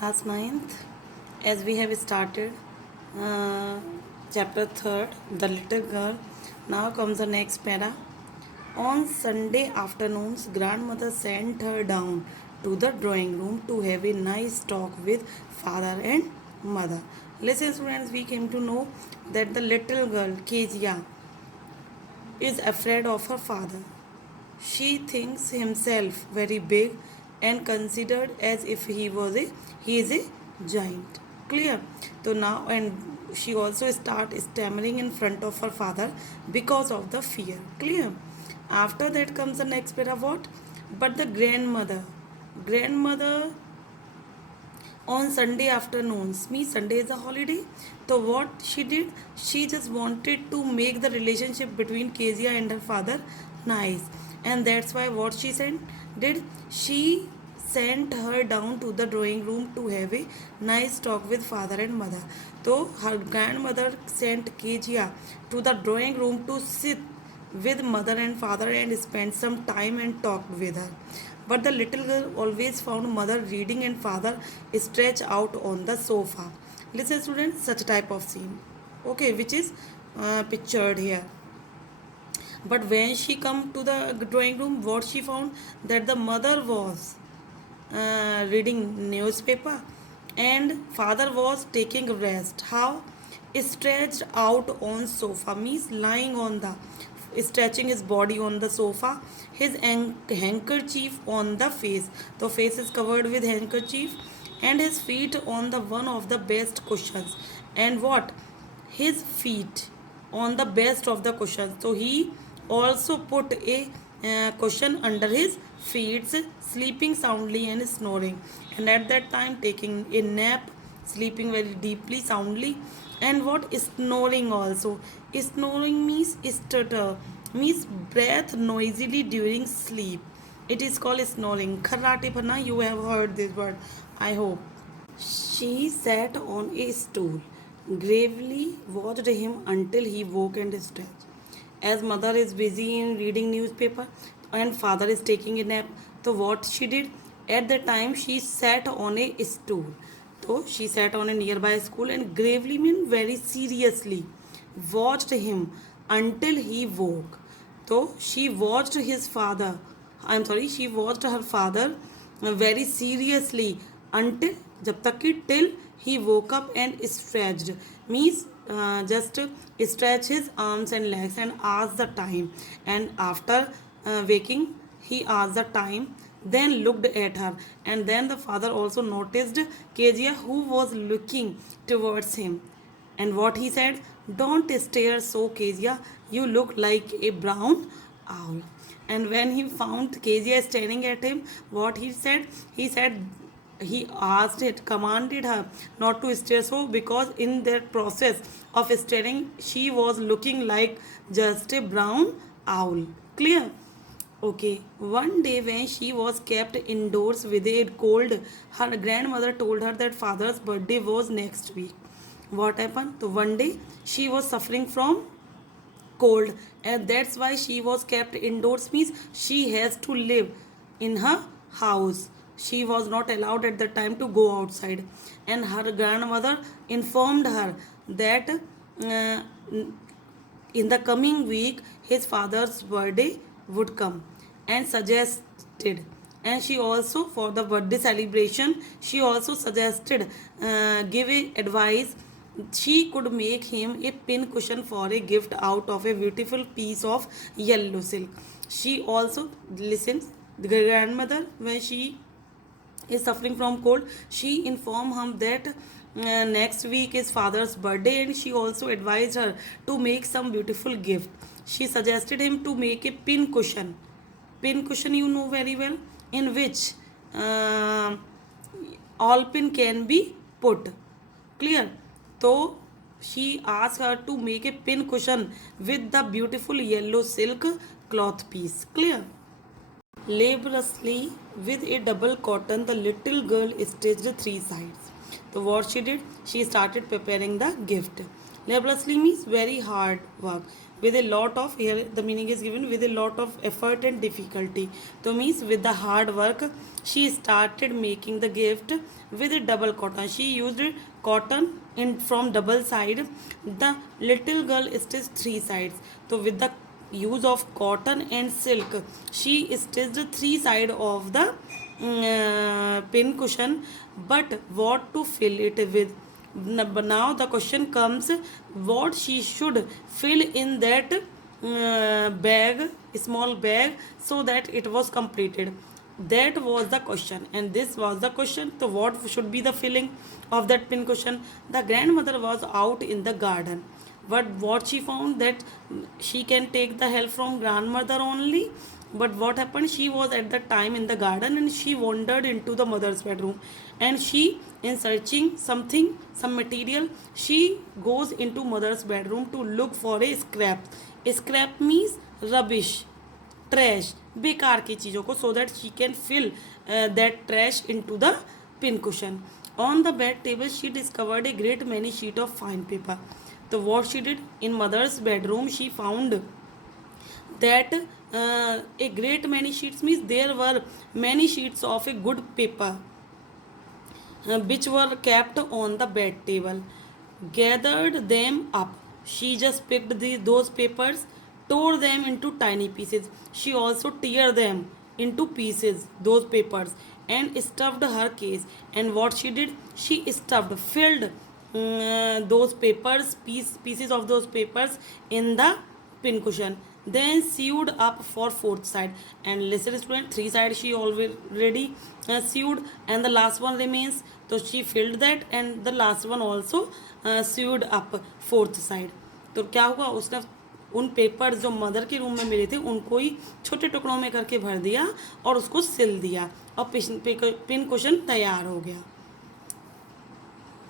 Class ninth, as we have started uh, chapter 3rd, The Little Girl. Now comes the next para. On Sunday afternoons, grandmother sent her down to the drawing room to have a nice talk with father and mother. Listen, students, we came to know that the little girl, Kezia, is afraid of her father. She thinks himself very big and considered as if he is a giant. Clear? So now and she also start stammering in front of her father because of the fear. Clear? After that comes the next bit of what? But the grandmother on Sunday afternoons. Me, Sunday is a holiday. So what she did, she just wanted to make the relationship between Kezia and her father nice, and that's why what she sent did she sent her down to the drawing room to have a nice talk with father and mother. So her grandmother sent Kezia to the drawing room to sit with mother and father and spend some time and talk with her. But the little girl always found mother reading and father stretched out on the sofa. Listen, students, such type of scene, okay, which is pictured here. But when she come to the drawing room, what she found that the mother was reading newspaper and father was taking rest. How? Stretched out on sofa means lying on the stretching his body on the sofa, his handkerchief on the face. The face is covered with handkerchief and his feet on the one of the best cushions. And what? His feet on the best of the cushions. So he also put a cushion under his feet, sleeping soundly and snoring. And at that time, taking a nap, sleeping very deeply, soundly, and what? Snoring also. Snoring means stutter, means breath noisily during sleep. It is called snoring. Kharate Panna, you have heard this word, I hope. She sat on a stool, gravely watched him until he woke and stretched. As mother is busy in reading newspaper and father is taking a nap, so what she did? At the time she sat on a stool. So she sat on a nearby stool and gravely mean very seriously watched him until he woke. So she watched his father. She watched her father very seriously until जब तक कि till he woke up and stretched means just stretch his arms and legs and asked the time, and after waking he asked the time, then looked at her, and then the father also noticed Kezia who was looking towards him. And what he said, don't stare so, Kezia, you look like a brown owl. And when he found Kezia staring at him, what he said, he asked it, commanded her not to stare so, because in that process of staring, she was looking like just a brown owl. Clear? Okay, one day when she was kept indoors with a cold, her grandmother told her that father's birthday was next week. What happened? So one day she was suffering from cold, and that's why she was kept indoors means she has to live in her house. She was not allowed at the time to go outside, and her grandmother informed her that uh, in the coming week his father's birthday would come, and suggested, and she also for the birthday celebration she also suggested, give a advice, she could make him a pin cushion for a gift out of a beautiful piece of yellow silk. She also listens the grandmother when she is suffering from cold, she informed him that next week is father's birthday, and she also advised her to make some beautiful gift. She suggested him to make a pin cushion. Pin cushion, you know very well, in which uh, all pin can be put. Clear? So she asked her to make a pin cushion with the beautiful yellow silk cloth piece. Clear? Laboriously, with a double cotton, the little girl stitched three sides. So what she did, she started preparing the gift. Laboriously means very hard work. with a lot of, here the meaning is given, with a lot of effort and difficulty. So means with the hard work she started making the gift with a double cotton. She used cotton in from double side. The little girl stitched three sides. So with the use of cotton and silk she stitched three side of the pin cushion. But what to fill it with? Now the question comes, what she should fill in that bag, small bag, so that it was completed. That was the question, and this was the question. So what should be the filling of that pin cushion? The grandmother was out in the garden, but what she found that she can take the help from grandmother only. But what happened, she was at the time in the garden and she wandered into the mother's bedroom, and she, in searching something, some material, she goes into mother's bedroom to look for a scrap. A scrap means rubbish, trash, बेकार की चीज़ों को, so that she can fill that trash into the pin cushion. On the bed table she discovered a great many sheet of fine paper. तो what she did in mother's bedroom, she found that a great many sheets means there were many sheets of a good paper which were kept on the bed table. Gathered them up. She just picked those papers, tore them into tiny pieces. She also tear them into pieces, those papers, and stuffed her case. And what she did, she stuffed, filled those papers, pieces of those papers in the pincushion. Then sewed up for fourth side. And listen student, three sides she already sewed, and the last one remains. So she filled that, and the last one also sewed up fourth side. तो क्या हुआ, उसने उन paper जो mother के room में मिले थे उनको ही छोटे टुकड़ों में करके भर दिया और उसको सिल दिया और पिन कुशन तैयार हो गया.